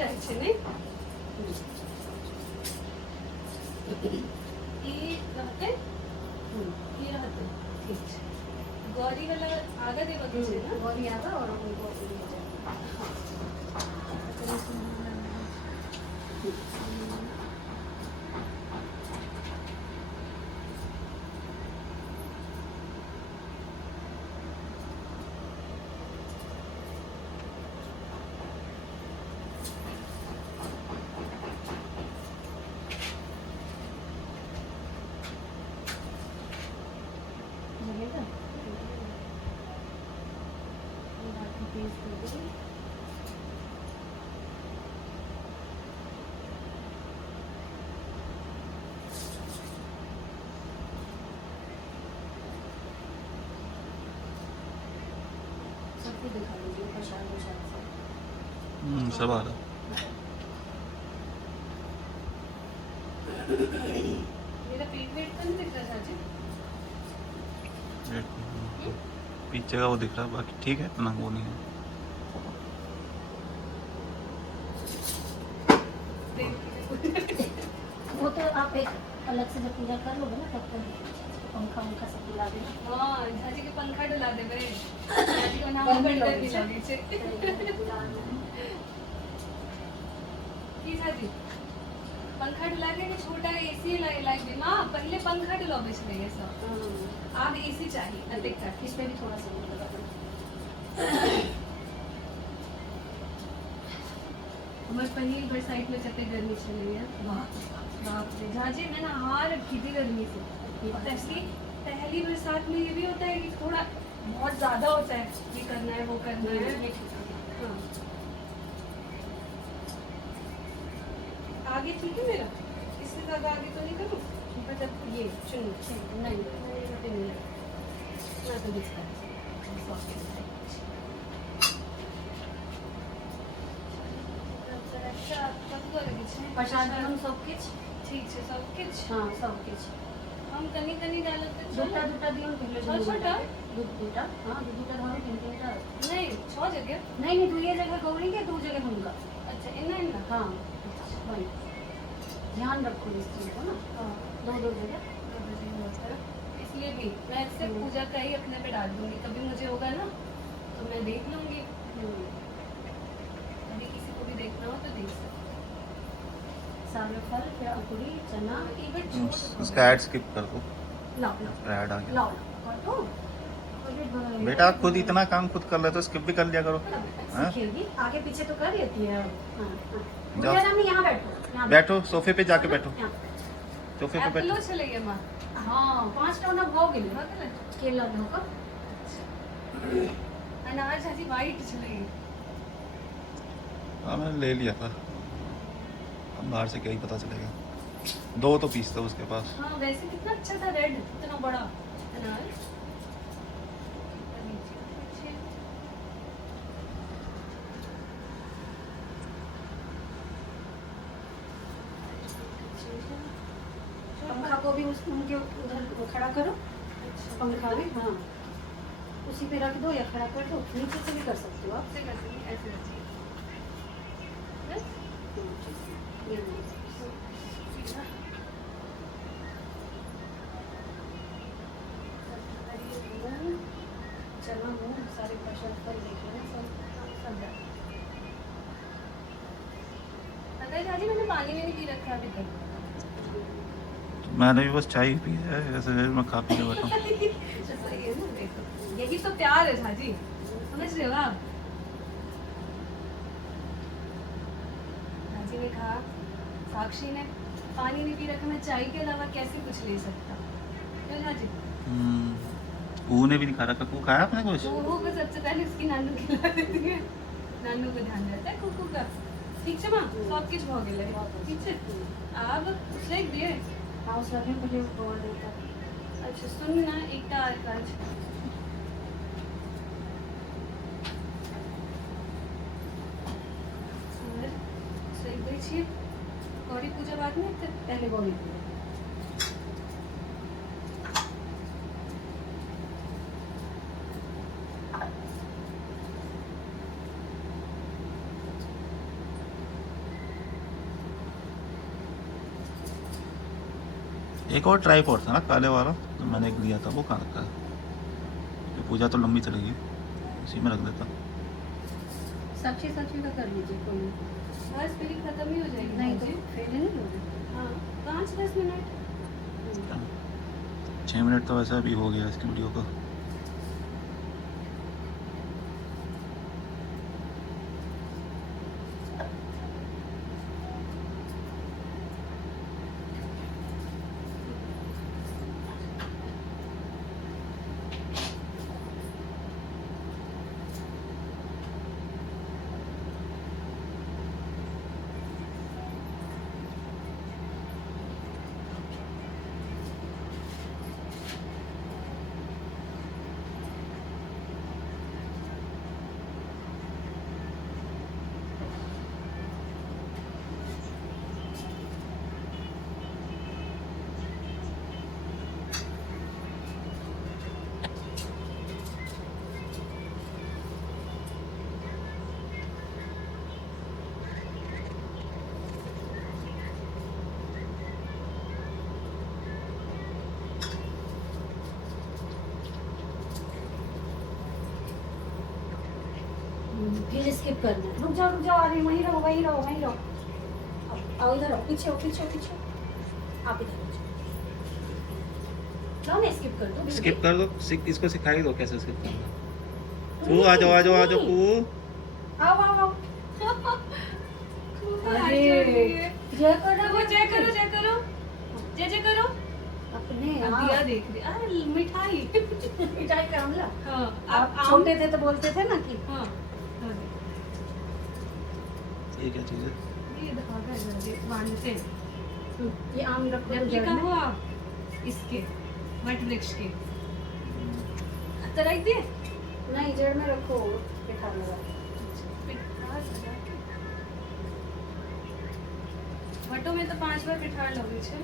જાય છે ને એ रहते ये रहते ठीक છે गौरी वाला आगा देवा के છે ना गौरी आगा और उनको सबको दिखा दीजिए प्रसाद से सब आ रहा। मेरा पेट वेट तो नहीं दिख रहा चाची पीछे का वो दिख रहा है, बाकी ठीक है, इतना वो नहीं है। वो तो आप एक अलग से जब पूजा कर लोगे ना तब तक पंखा उनका सब दिला देना। हाँ झाजी के पंखा डला दे बे झाजी को नाम बंदर भी लगे छे की झाजी पंखा डला के कि छोटा एसी लाइक दे मां पहले पंखा डलावे छे ये सब अब एसी चाहिए अधिक कर इसमें भी थोड़ा सा लगा देना। हमारे पहली बरसात में चलते गर्मी चल रही है बाप रे झाजी मैं ना हार रखी थी गर्मी से पहली बरसात में ये भी होता है कि थोड़ा बहुत ज्यादा होता है ये करना है वो करना है हाँ। आगे ठीक है मेरा इससे ज्यादा आगे तो नहीं करूँ मतलब ये चुन नहीं ना तो दिखता है प्रसाद हम सब किछ ठीक है सब कुछ हाँ सब किछ हम कनी कनी डालते दूटा दूटा दियो पहले छोटा छोटा दूटा हाँ दूटा धरो तीन तीनटा नहीं 6 जगह नहीं दुई जगह गौरी के दो जगह उनका अच्छा इतना इतना हाँ वही ध्यान रखो इस चीज को ना हाँ दो दो जगह इसलिए भी मैं इससे पूजा का ही अपने पे डाल दूंगी कभी मुझे होगा ना तो मैं देख लूंगी कभी किसी को भी देखना हो तो देख सकते सारे फल फिर अंकुरी चना इवन इसका ऐड स्किप कर दो, लाओ ऐड आ गया। लाओ और तो बेटा आप खुद इतना काम खुद कर ले तो स्किप भी कर लिया करो। हाँ? सीखेगी आगे पीछे तो कर लेती है हाँ जाओ। यहाँ बैठो यहाँ बैठो सोफे पे जाके बैठो, यहाँ। सोफे पे एप्पलो बैठो। चले गए माँ हाँ 5 टन हो गए हाँ तो केला धोकर अनाज हाजी वाइट चले गए हाँ मैंने ले लिया था, अब बाहर से क्या ही पता चलेगा। 2 तो पीस था उसके पास। हाँ वैसे कितना अच्छा था रेड इतना बड़ा अनाज पंखा को भी उनके उधर खड़ा करो पंखा भी हाँ उसी पे रख दो या खड़ा कर दो नीचे से भी कर सकते हो आप ऐसे बस चना मूंग सारे प्रसाद पर देखे ना सब अगर झाजी मैंने पानी में नहीं पी रखा अभी तक मैंने भी बस चाय पी है, ऐसे मैं खा पी के बैठा हूँ। सही है ना देखो यही तो प्यार है झाजी समझ रहे हो आप झाजी ने कहा साक्षी ने पानी नहीं पी रखा मैं चाय के अलावा कैसे कुछ ले सकता क्यों झाजी ऊ ने भी नहीं खा रखा। कू खाया आपने कुछ? वो को सबसे पहले उसकी नानू खिला देती है नानू को ध्यान रहता है कुकू का ठीक है माँ सब कुछ हो गया ठीक है अब उसने दिए हाँ उस लगे मुझे बोल देता अच्छा सुन ना एक काज गौरी पूजा बाद में पहले गौरी पूजा एक और ट्राईपॉड था ना काले वाला जो मैंने एक लिया था, वो कहाँ रखा है? ये पूजा तो लंबी चलेगी, उसी में रख देता। साक्षी का कर लीजिए कोई नहीं। बस मेरी खत्म ही हो जाएगी नहीं तो भाजी। फेल नहीं होगी। हाँ 5-10 मिनट। 6 मिनट तो वैसे भी हो गया इसकी वीडियो का। फिर स्किप करना है। रुक जाओ, आ रही, वहीं रहो। अब आओ इधर आओ, पीछे आप इधर हो जाओ ना, स्किप कर दो। स्किप कर दो, इसको सिखाई दो कैसे स्किप करना। तू आ जाओ तू। आओ। अरे जय करो, जय करो। अपने अब दिया देख रही। अरे मिठाई। मिठाई का हमला। हाँ आप छोटे थे तो बोलते थे ना कि हाँ ये क्या चीज़ है? ये धागा है, ये बांधते हैं। ये आम रखो तो जड़ रेप्लिका में। हुआ इसके वट वृक्ष के तरह दिए। नहीं, जड़ में रखो, बैठा लगा। वटो में तो 5 बार पिठार लगे छे।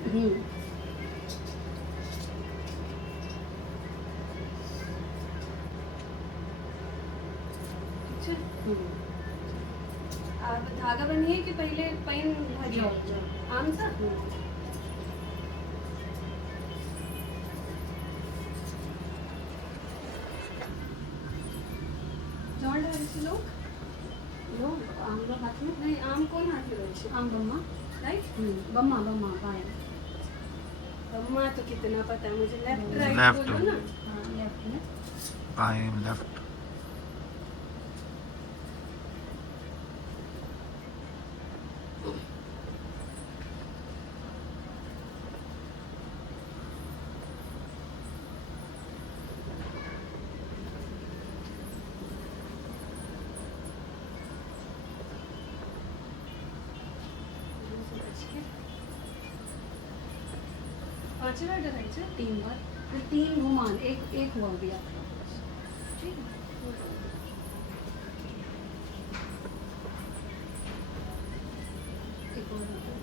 ठीक छे। अब धागा बनिए कि पहले पैन भाजियो आम सा। जोड़ डाल से लोग लो आम लो हाथ में। नहीं आम कौन हाथ में रहे छे? आम बम्मा। राइट बम्मा पाया। अम्मा तो कितना पता है मुझे। Left Left. राइट बोलो ना। हाँ, लेफ्ट में। I am left. पांचवी बार डराई छे। 3 बार, फिर 3 घुमान, एक हुआ भी आपका। ठीक है। एक और होता है।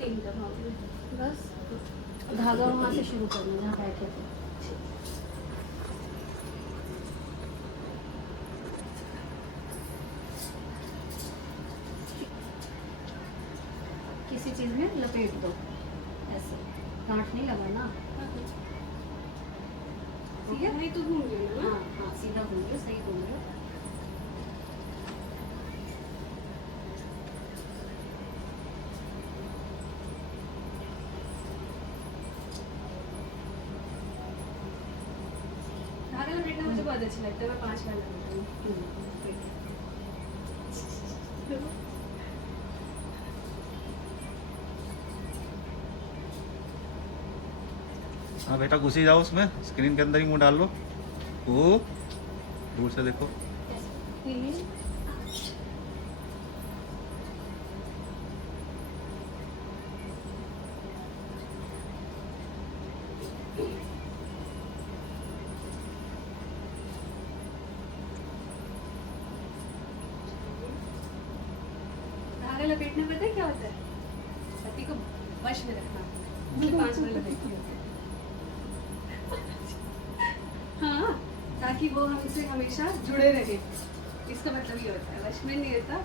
तीन दफा बस धागा वहाँ से शुरू करना जहाँ बैठे थे। किसी चीज में लपेट दो ऐसे, गांठ नहीं लगाना। ठीक है नहीं तो घूम गया ना। हाँ, सीधा घूम रहे, सही घूम रहे। धागे लपेटना मुझे बहुत अच्छा लगता है। मैं 5 बार लगाती हूँ। हाँ बेटा घुसी जाओ उसमें, स्क्रीन के अंदर ही मुंह डाल लो। वो दूर से देखो। धागा लपेटने में पता है क्या होता है? पति को वश में रखना। मुझे 5 बार लपेटती हूँ। हाँ ताकि वो हमसे हमेशा जुड़े रहे। इसका मतलब ये होता है वश में नहीं होता,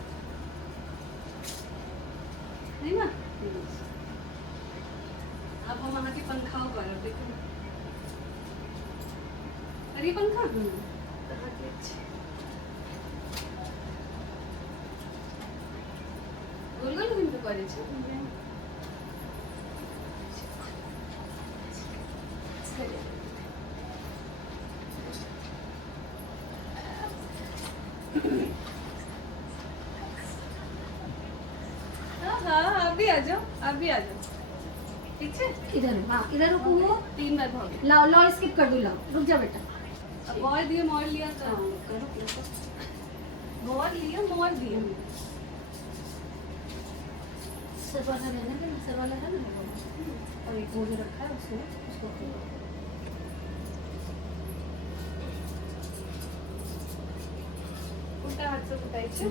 नहीं ना। अब हम वहाँ के पंखाओं पर अब देखो, अरे ये पंखा कहाँ के अच्छे, गोल गोल घूम के करे छे। हाँ हाँ आप भी आ जाओ, आप भी आ जाओ, ठीक है। इधर हाँ इधर रुको, वो 3 बार भाग लाओ लाओ स्किप कर दो, लाओ रुक जा बेटा। अब और दिए मोर लिया हाँ, तो करो करो। मोर लिया मोर दिए। सर वाला रहना देना, सर वाला है ना वो। और एक वो जो रखा है उसमें उसको खोलो। उल्टा हाथ से उठाई छे।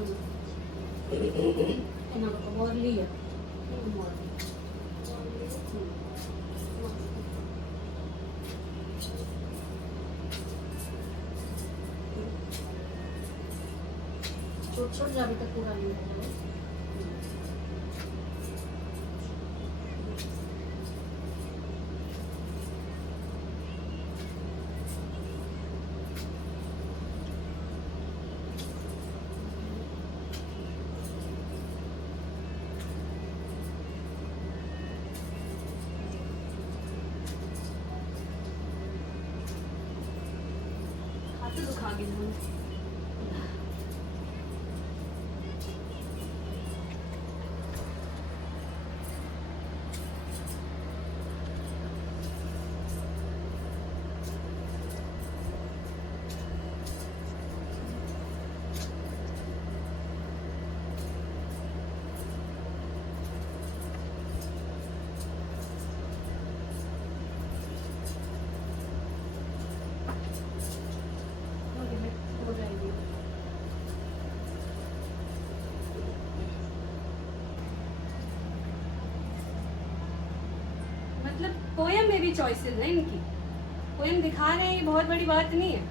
એના લોકો મોર લીએ મોર छोड़ छोड़ जा अभी तक पूरा नहीं हो जाए। हाथ तो दुखा गए हम। हो जाएगी। मतलब पोयम में भी चॉइसेस है इनकी, पोयम दिखा रहे हैं, ये बहुत बड़ी बात नहीं है।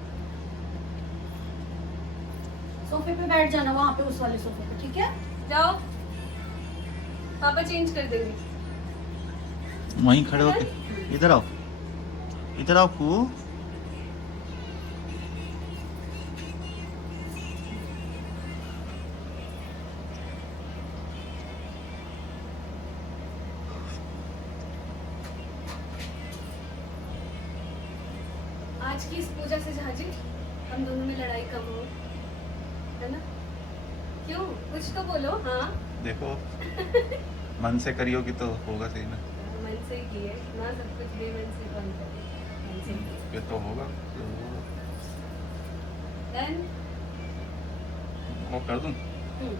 सोफे पे बैठ जाना, वहाँ पे उस वाले सोफे पे, ठीक है। जाओ, पापा चेंज कर देंगे। वहीं खड़े होके इधर आओ, इधर आओ कू। आज की इस पूजा से झाजी हम दोनों में लड़ाई कम हो, है ना? क्यों, कुछ तो बोलो। हाँ देखो मन से करियोगी तो होगा सही ना, मन से ही किए ना, सब कुछ बेमन से कौन करे, मन से किए। ये तो होगा। Done? वो कर दूं? हम्म।